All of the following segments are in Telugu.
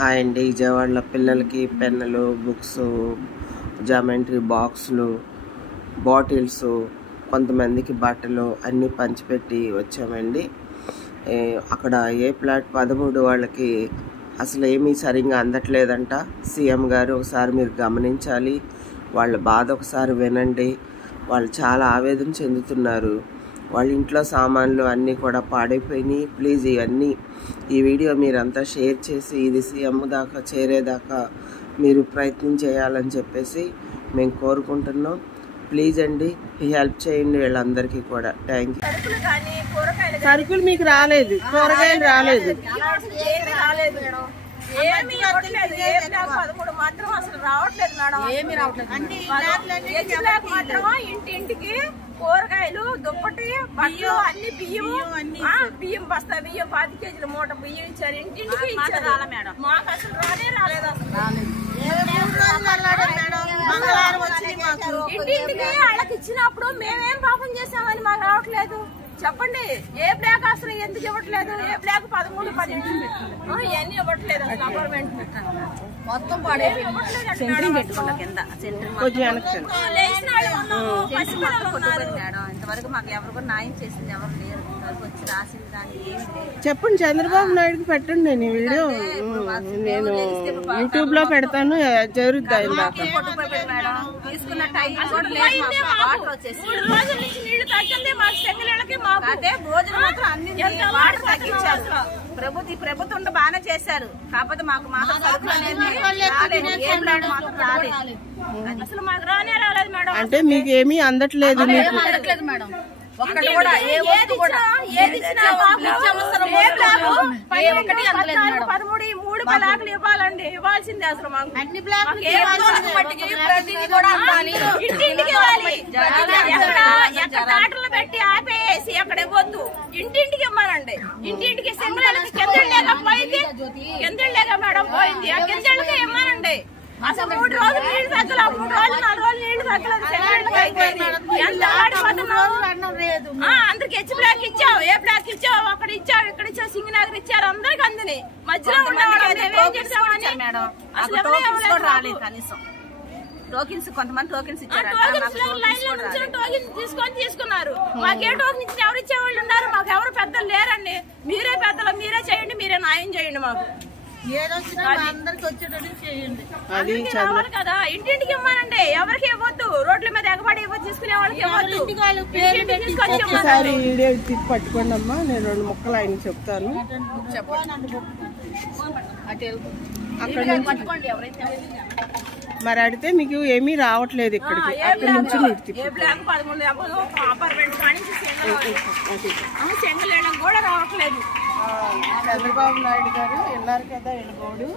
హాయ్ అండి. విజయవాడలో పిల్లలకి పెన్నులు, బుక్స్, జామెంట్రీ బాక్సులు, బాటిల్స్, కొంతమందికి బట్టలు అన్నీ పంచిపెట్టి వచ్చామండి. అక్కడ ఏ ప్లాట్ 13 వాళ్ళకి అసలు ఏమీ సరిగ్గా అందట్లేదంట. సీఎం గారు ఒకసారి మీరు గమనించాలి, వాళ్ళ బాధ ఒకసారి వినండి. వాళ్ళు చాలా ఆవేదన చెందుతున్నారు. వాళ్ళ ఇంట్లో సామాన్లు అన్నీ కూడా పాడైపోయినాయి. ప్లీజ్ ఈ వీడియో మీరంతా షేర్ చేసి ఇది సీఎం దాకా చేరేదాకా మీరు ప్రయత్నం చేయాలని చెప్పేసి మేము కోరుకుంటున్నాం. ప్లీజ్ అండి, హెల్ప్ చేయండి వీళ్ళందరికీ కూడా. Thank you. సరుకులు మీకు రాలేదు, కూరగాయలు రాలేదు. ఏమి రావట్లేదు. 13 మాత్రం అసలు రావట్లేదు మేడం. ఏమి రావట్లేదు. మాత్రం ఇంటింటికి కూరగాయలు, దుప్పటి, బట్టలు, అన్ని బియ్యం బస్తా, బియ్యం 10 కేజీల మూట బియ్యం ఇచ్చారు. ఇంటింటికి ఇచ్చారు మేడం. మాకు అసలు రాలేదు. ఇంటింటికి వాళ్ళకి ఇచ్చినప్పుడు మేమేం పాపం చేసామని మాకు రావట్లేదు చెప్పండి. ఏ బ్లాక్ అసలు ఎందుకు ఇవ్వట్లేదు? ఏ బ్లాక్ 13, 12 ఇవన్నీ ఇవ్వట్లేదు. అసలు అపార్ట్మెంట్ మొత్తం ఇంతవరకు మాకు ఎవరు కూడా న్యాయం చేసింది ఎవరు లేరు. వచ్చి రాసింది దానికి ఏమి లేదు. చెప్పండి, చంద్రబాబు నాయుడుకి పెట్టండి. నేను వీడియో నేను యూట్యూబ్ లో పెడతాను. జరుగుతాయి తీసుకున్న టైం కూడా లేదు. వాటర్ వచ్చేసి 3 రోజుల నుంచి నీళ్లు తగ్గింది. మాకు సెంగలేళ్ళకి మాకు అదే భోజనం మాత్రం అన్ని వాటర్ తగ్గించారు. ప్రభుత్వం బాగానే చేశారు. కాకపోతే మాకు మాత్రం సరుకులు అనేది రాలేదు. అసలు మాకు రాలేదు మేడం. అంటే మీకు ఏమీ అందట్లేదు మేడం. ఒక్కటి కూడా ఏ వస్తువు కూడా ఏది ఇచ్చినా 13 బ్లాక్లు ఇవ్వాలండి. ఇవ్వాల్సిందే అసలు మాకు అన్ని బ్లాక్లు ఇంటింటికి ఇవ్వాలి. ఎక్కడ ఆటలు పెట్టి ఆపేసి అక్కడ ఇవ్వద్దు. ఇంటింటికి ఇవ్వాలండి. ఇంటింటికి సింగళకి కిందలేగా పోయింది. కిందలేగా మేడం పోయింది. ఆ కిందలకే ఇవ్వాలండి. అసలు 3 రోజులు నీళ్లు తగ్గల, 3 రోజులు 4 రోజులు నీళ్లు తగ్గలేదు. అందరికి హెచ్ బ్లాక్ ఇచ్చావు, ఏ బ్లాక్ ఇచ్చావు, అక్కడ ఇచ్చావు, ఇక్కడ ఇచ్చావు, సింగనగర్ ఇచ్చారు. అందరికి అందని మధ్యలో ఉండేవాళ్ళు రాలేదు. కనీసం టోకెన్స్ కొంతమంది టోకెన్స్ ఇచ్చారు. తీసుకున్నారు. మాకే టోకెన్ ఇచ్చిన ఎవరు ఇచ్చేవాళ్ళు ఉన్నారు? మాకు ఎవరు పెద్దలు లేరండి. మీరే పెద్దలు, మీరే చేయండి, మీరే న్యాయం చేయండి. మాకు రావాలి కదా. ఇంటింటికి ఇవ్వాలండి. ఎవరికి ఇవ్వద్దు. రోడ్ల మీద ఎగబడి తీసుకునే వాళ్ళకి పట్టుకోండి అమ్మా. నేను 2 ముక్కలు ఆయన చెప్తాను. మరి అడిగితే మీకు ఏమీ రావట్లేదు ఇక్కడికి. అక్కడి నుంచి కూడా రావట్లేదు. చంద్రబాబు నాయుడు గారు వెళ్ళారు కదా ఎలుగోడు.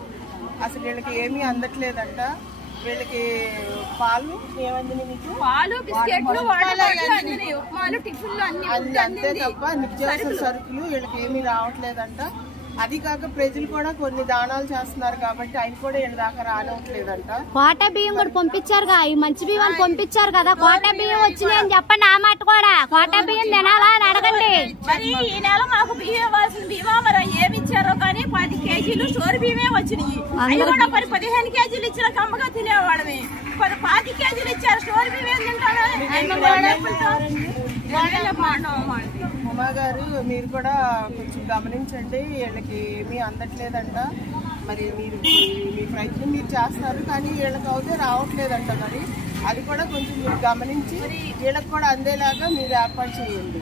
అసలు వీళ్ళకి ఏమీ అందట్లేదంట. వీళ్ళకి పాలు ఏమంది? మీకు పాలు, బిస్కెట్లు, అంతే తప్ప నిత్యావసర సరుకులు వీళ్ళకి ఏమీ రావట్లేదంట. అది కాక ప్రజలు కూడా కొన్ని దానాలు చేస్తున్నారు కాబట్టి ఆయన కూడా వీళ్ళ దాకా రానవట్లేదంట. కోటా బియ్యం కూడా పంపించారుగా. ఈ మంచి బియ్యం పంపించారు కదా. కోటా బియ్యం వచ్చినాయని చెప్పండి. ఆ మాట కూడా కోటా బియ్యం తినాలా అని అడగండి. మరి ఈ నెల మాకు బియ్యం ఇవ్వాల్సిన బియ్యం మరి ఏమి ఇచ్చారో కానీ 10 కేజీలు స్టోర్ బియ్యమే వచ్చినాయి. అవి కూడా మరి 15 కేజీలు ఇచ్చిన కమ్మగా తినేవాడమే. 10 కేజీలు ఇచ్చారు. స్టోర్ బియ్యం తింటాడు. ఉమా గారు మీరు కూడా కొంచెం గమనించండి. వీళ్ళకి ఏమీ అందట్లేదంట. మరి మీరు మీ ప్రయత్నం మీరు చేస్తున్నారు కానీ వీళ్ళకి అయితే రావట్లేదంట. మరి అది కూడా కొంచెం మీరు గమనించి వీళ్ళకి కూడా అందేలాగా మీరు ఏర్పాటు చేయండి.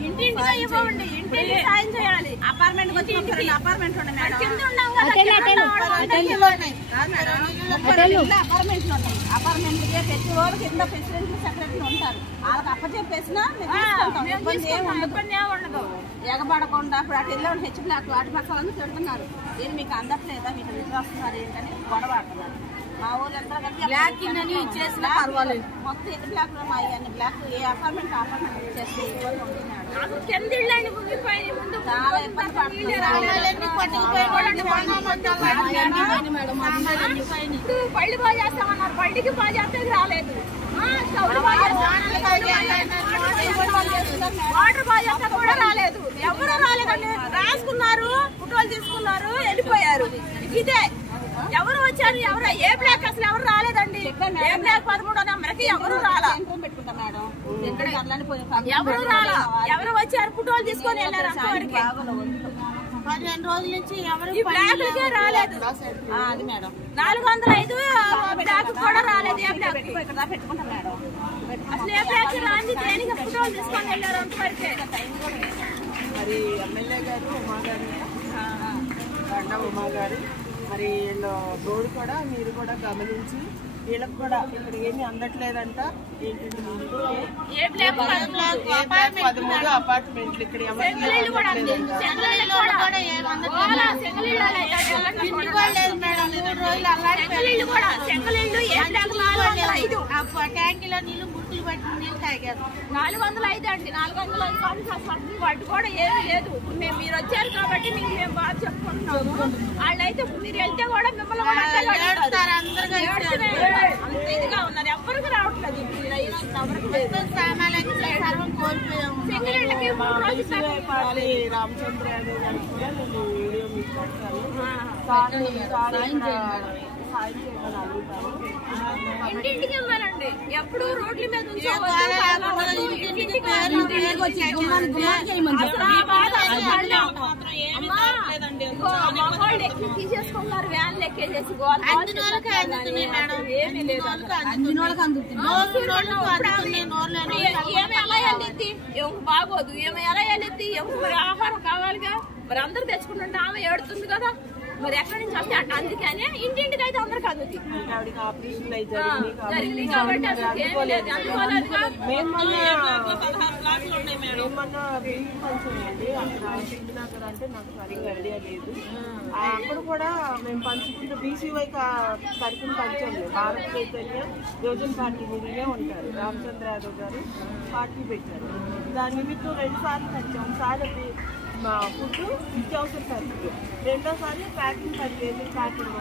అపార్ట్మెంట్ ప్రతి రోజు కింద ప్రెసిడెంట్, సెక్రటరీ ఉంటారు. వాళ్ళకి అప్పచెప్పేసినా ఉండదు. ఎగబడకుండా ఇప్పుడు అటు వెళ్ళి హెచ్ బ్లాక్ అటు పక్క వాళ్ళు తిడుతున్నారు. నేను మీకు అందట్లేదా, మీకు నిద్ర వస్తున్నారు ఏంటని గొడవ ఆడుతున్నారు. మా ఊళ్ళో ఎంత బ్లాక్ కిందని ఇచ్చేసినా పర్వాలేదు. మొత్తం ఎన్ని బ్లాక్ లో మా అన్ని బ్లాక్ ఏ అపార్ట్మెంట్ ఇచ్చేస్తే కింద ఇళ్ళని మునిగిపోయి ముందు చాలా ఇబ్బంది పళ్ళు బాగా చేస్తామన్నారు. బయటికి బాగా చేస్తే రాలేదు. వాటర్ బాగా చేస్తే కూడా రాలేదు. ఎవరు రాలేదండి. రాసుకున్నారు, ఫోటోలు తీసుకున్నారు, వెళ్ళిపోయారు. ఇదే 13వ నెంబర్కి ఎవరు రాలా పెట్టుకుంటా మేడం. ఎవరు రాలా, ఎవరు వచ్చారు ఫోటోలు తీసుకొని వెళ్ళారు. 15 రోజుల నుంచి ఎవరు బ్లాక్లకే రాలేదు. అది మేడం 405 బ్లాక్ కూడా రాలేదు. ఏ బ్లాక్ ఇక్కడ పెట్టుకుంటా మేడం. అసలు ఏ బ్లాక్ రాంది దేనికి ఫోటోలు తీసుకొని వెళ్ళారు అంతవరకే. మరి ఎమ్మెల్యే గారు ఉమా గారు, ఉమా గారు మరి రోడ్డు కూడా మీరు కూడా గమనించి వీళ్ళకి కూడా ఇక్కడ ఏమి అందట్లేదంట. ఏంటంటే 13 అపార్ట్మెంట్లు ఇక్కడ ట్యాంకీలో నీళ్ళు ముక్కులు పట్టి నీళ్ళు తాగారు. 405 అండి. 405 వాటి కూడా ఏమీ లేదు. మీరు వచ్చారు కాబట్టి మీకు మేము బాగా చెప్పుకుంటున్నాము. వాళ్ళైతే మీరు వెళ్తే కూడా మిమ్మల్ని అంత ఇదిగా ఉన్నారు. ఎవరికి రావట్లేదు. రామచంద్ర యాదవ్ గారికి కూడా నేను వీడియో మీకు ఇంటింటికి ఇవ్వాలండి. ఎప్పుడు రోడ్ల మీద తీసేసుకున్నారు. వ్యాన్లు ఎక్కేసేసి ఏమీ లేదు. ఏమి ఎలా వెళ్ళిద్ది బాగోదు. ఏమి ఎలా వెళ్ళిద్ది. మరి ఆహారం కావాలిగా. మరి అందరు తెచ్చుకుంటుంటే ఆమె ఏడుతుంది కదా. మరి ఎక్కడి నుంచి వస్తే అందుకనే ఇంటింటికి అయితే అందరికి అందుతుంది. జరిగింది కాబట్టి అసలు ఏమీ లేదు. అందుకోలేదుగా. అంటే నాకు సరిగ్గా ఐడియా లేదు. అప్పుడు కూడా మేము పంచుకుంటూ బీసీవై తరఫున పంచాము. భారత చైతన్య యోజన పార్టీ మీదనే ఉంటారు. రామచంద్ర యాదవ్ గారు పార్టీ పెట్టారు. దాని నిమిత్తం 2 సార్లు పంచాం. ఒకసారి ఫుడ్ నిత్యావసర సరుకులు, రెండోసారి ప్యాకింగ్ 10,000 ప్యాకింగ్.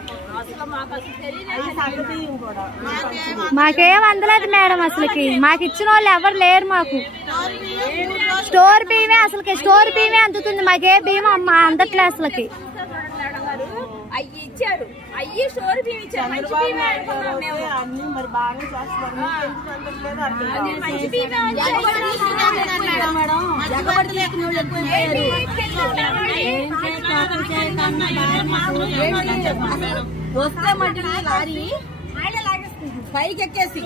సన్నబియ్యం కూడా మాకేం అందలేదు మేడం. అసలుకి మాకు ఇచ్చిన వాళ్ళు ఎవరు లేరు. మాకు స్టోర్ బియ్యమే, అసలుకి స్టోర్ బియ్యమే అందుతుంది. మాకే బియ్యం అందట్లే అసలుకి. అయ్యి ఇచ్చారు. అయ్యి స్టోర్ బియ్యం ఇచ్చారు. మంచి బియ్యమే అన్ని మరి బాగా చేస్తున్నారు. మంచి బియ్యమే వస్తే మట్టి లారీ పైకి ఎక్కేసి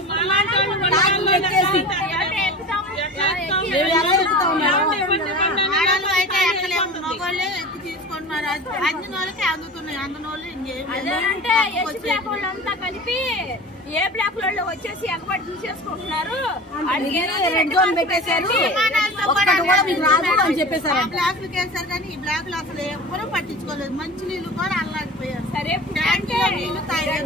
మగోళ్ళే ఎక్కి తీసుకుంటున్నారు. అన్ని వాళ్ళకి అందుతున్నాయి. అందులోళ్ళు అదేంటే వాళ్ళంతా కలిపి ఏ బ్లాక్ లో వచ్చేసి ఎక్కబడి తీసేసుకుంటున్నారు. రెడ్ జోన్ పెట్టేశారు. బ్లాక్ వేసారు కానీ ఈ బ్లాక్ లో అసలు ఎవరూ పట్టించుకోలేదు. మంచి నీళ్ళు కూడా అల్లాడిపోయారు. సరే నీళ్ళు తాగారు.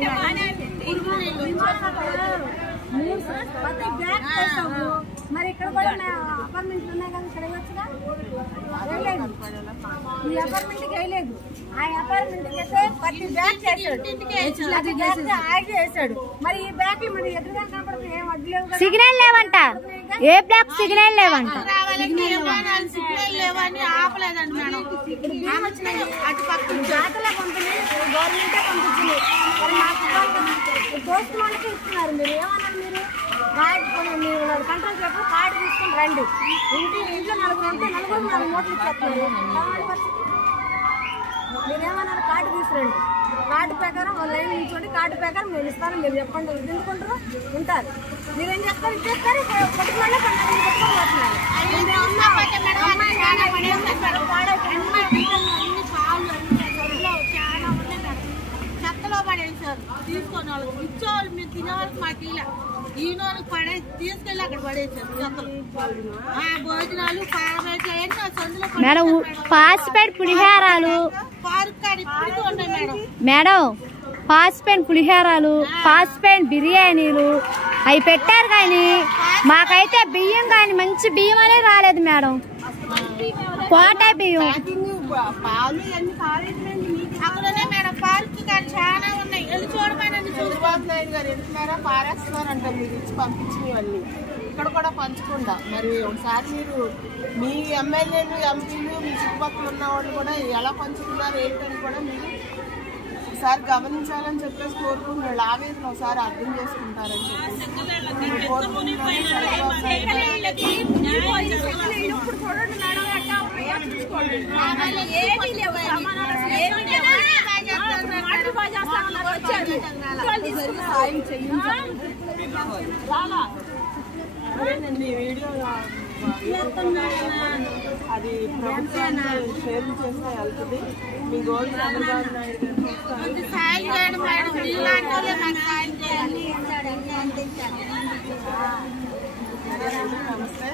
మరి ఇక్కడ కూడా అపార్ట్మెంట్లు ఉన్నాయి కదా. ఇక్కడ వచ్చుగా వేయలేదు. ఈ అపార్ట్మెంట్ కి వేయలేదు. ఆ అపార్ట్మెంట్ కి అయితే ప్రతి బ్యాగ్ చేశాడు. ఆగి వేసాడు. మరి ఈ బ్యాగ్ మరి ఎదురుగా కనపడదు. ఏం అడ్డు సిగ్నల్ లేవంట. ఏ బ్లాక్ సిగ్నల్ లేవంట. సిగ్నల్ లేవని ఆపలేదండి మేడం. అటు పక్క జాతలో పంపిణీ గవర్నమెంటే పంపించింది. మరి మాకు పోస్ట్ మార్క్ ఇస్తున్నారు. మీరు ఏమన్నారు? మీరు కార్డు మీరు కంట్రోల్ చెప్పు. కార్డు తీసుకుని రండి. ఇంట్లో 4 ఉంటే 4 మూటలు ఇచ్చేస్తున్నారు. మీరేమన్నారు? కార్డు తీసుకురండి. కార్డు ప్రకారం లైన్ నిల్చోండి. కార్డు ప్రకారం మేము ఇస్తాను. మీరు చెప్పండి. ఎందుకుంటారు ఉంటారు. మీరేం చేస్తారు? ఇచ్చేస్తారు. పట్టుకోండి. చెత్తలో పడేసారు. తీసుకొని వాళ్ళకి ఇచ్చేవాళ్ళు మీరు తినేవాళ్ళకి మాకు ఇలా ఈయన వాళ్ళకి పడే తీసుకెళ్ళి అక్కడ పడేసారు. చెత్తలు భోజనాలు మేడం. పాసిపేట పులిహారాలు మేడం. పాసిపేట పులిహారాలు, పాసిపేట బిర్యానీలు అవి పెట్టారు. కానీ మాకైతే బియ్యం కానీ మంచి బియ్యం అనేది రాలేదు మేడం. కోట బియ్యం పాలు అన్ని అక్కడనే మేడం. పాలకి కానీ చాలా ఉన్నాయి. వెళ్ళి చూడమని చంద్రబాబు నాయుడు గారు వెళ్తున్నారా పారేస్తున్నారంట. మీరు ఇచ్చి పంపించినవన్నీ ఇక్కడ కూడా పంచకుండా. మరి ఒకసారి మీరు మీ ఎమ్మెల్యేలు, ఎంపీలు, మీ చుట్టుపక్కల ఉన్న వాళ్ళు కూడా ఎలా పంచుతున్నారు ఏంటని కూడా మీరు ఒకసారి గమనించాలని చెప్పేసి కోరుకుంటున్నాడు. ఆవేదన ఒకసారి అర్థం చేసుకుంటారని చెప్పేసి కోరుకుంటున్నాను. వీడియో అది ప్రభుత్వాన్ని షేర్ చేస్తే వెళ్తుంది. మీ గోల్డ్ చంద్రబాబు నాయుడు గారు నమస్తే.